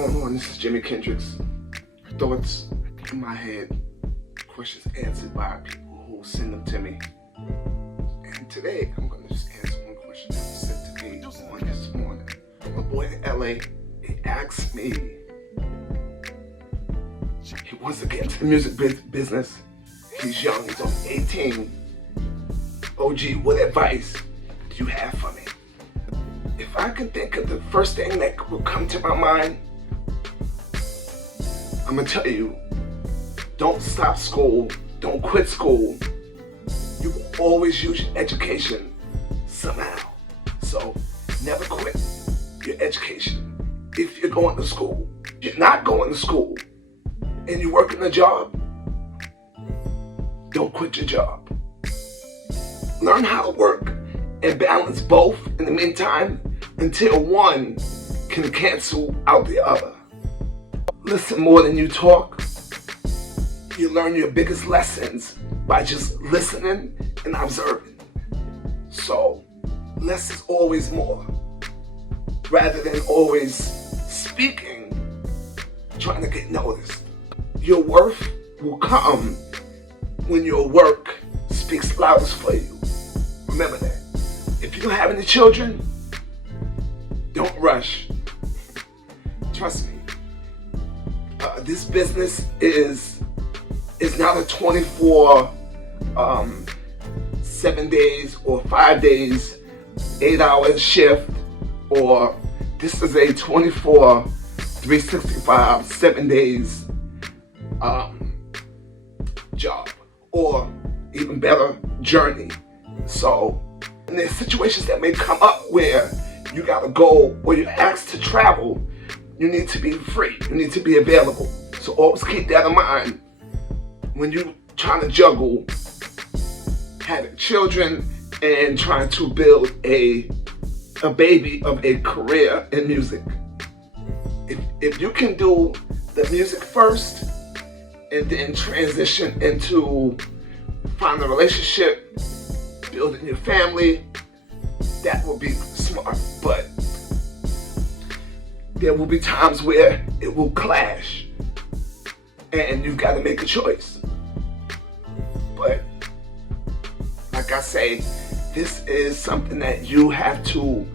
going on? This is Jimi Kendrix. Thoughts in my head, questions answered by people who send them to me. And today, I'm going to just answer one question that was sent to me on this morning. My boy in LA, he asked me, he wants to get into the music business. He's young, he's only 18. OG, what advice do you have for me? If I can think of the first thing that will come to my mind, I'm gonna tell you, don't stop school, don't quit school. You will always use your education somehow. So never quit your education. If you're going to school, you're not going to school, and you're working a job, don't quit your job. Learn how to work and balance both in the meantime until one can cancel out the other. Listen more than you talk. You learn your biggest lessons by just listening and observing. So, less is always more. Rather than always speaking, trying to get noticed. Your worth will come when your work speaks loudest for you. Remember that. If you don't have any children, don't rush. Trust me. This business is not a 24, 7 days or 5 days, 8-hour shift, or this is a 24, 365, 7 days job, or even better, journey. So, and there's situations that may come up where you gotta go, or you're asked to travel. You need to be free, you need to be available. So always keep that in mind when you're trying to juggle having children and trying to build a baby of a career in music. If you can do the music first and then transition into finding a relationship, building your family, that will be smart. But there will be times where it will clash and you've got to make a choice. But like I say, this is something that you have to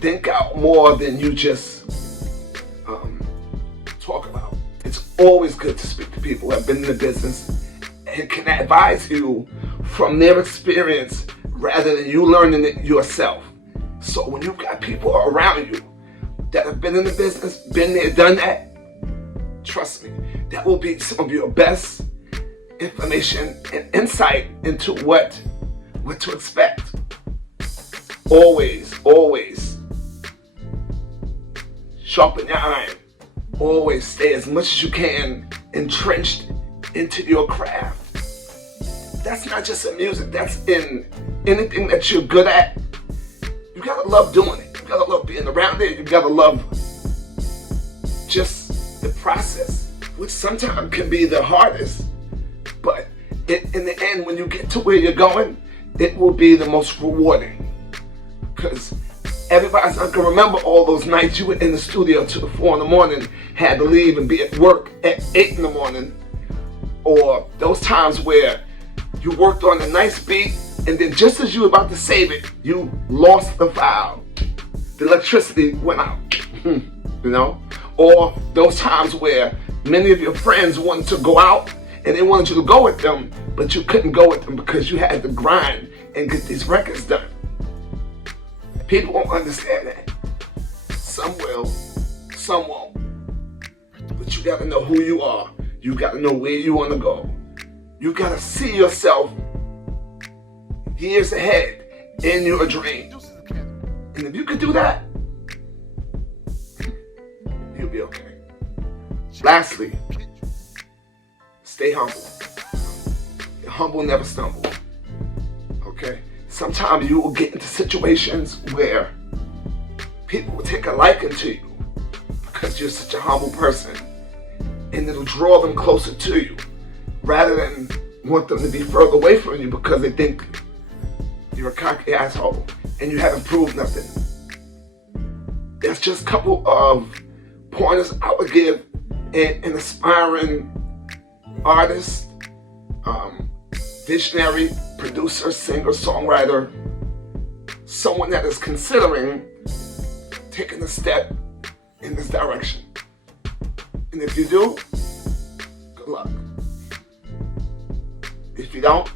think out more than you just talk about. It's always good to speak to people who have been in the business and can advise you from their experience rather than you learning it yourself. So when you've got people around you that have been in the business, been there, done that, trust me, that will be some of your best information and insight into what to expect. Always, always sharpen your iron. Always stay as much as you can entrenched into your craft. That's not just in music, that's in anything that you're good at. You gotta love doing it. You gotta love being around it. You gotta love just the process, which sometimes can be the hardest. But in the end, when you get to where you're going, it will be the most rewarding. Because everybody's not gonna remember all those nights you were in the studio till 4 in the morning, had to leave and be at work at 8 in the morning. Or those times where you worked on a nice beat, and then just as you were about to save it, you lost the file. The electricity went out, you know? Or those times where many of your friends wanted to go out and they wanted you to go with them, but you couldn't go with them because you had to grind and get these records done. People won't understand that. Some will, some won't. But you gotta know who you are. You gotta know where you wanna go. You gotta see yourself years ahead in your dream. And if you can do that, you'll be okay. Lastly, stay humble. Humble, never stumble. Okay? Sometimes you will get into situations where people will take a liking to you because you're such a humble person, and it'll draw them closer to you rather than want them to be further away from you because they think you're a cocky asshole and you haven't proved nothing. That's just a couple of pointers I would give an aspiring artist, visionary, producer, singer, songwriter, someone that is considering taking a step in this direction. And if you do, good luck. If you don't,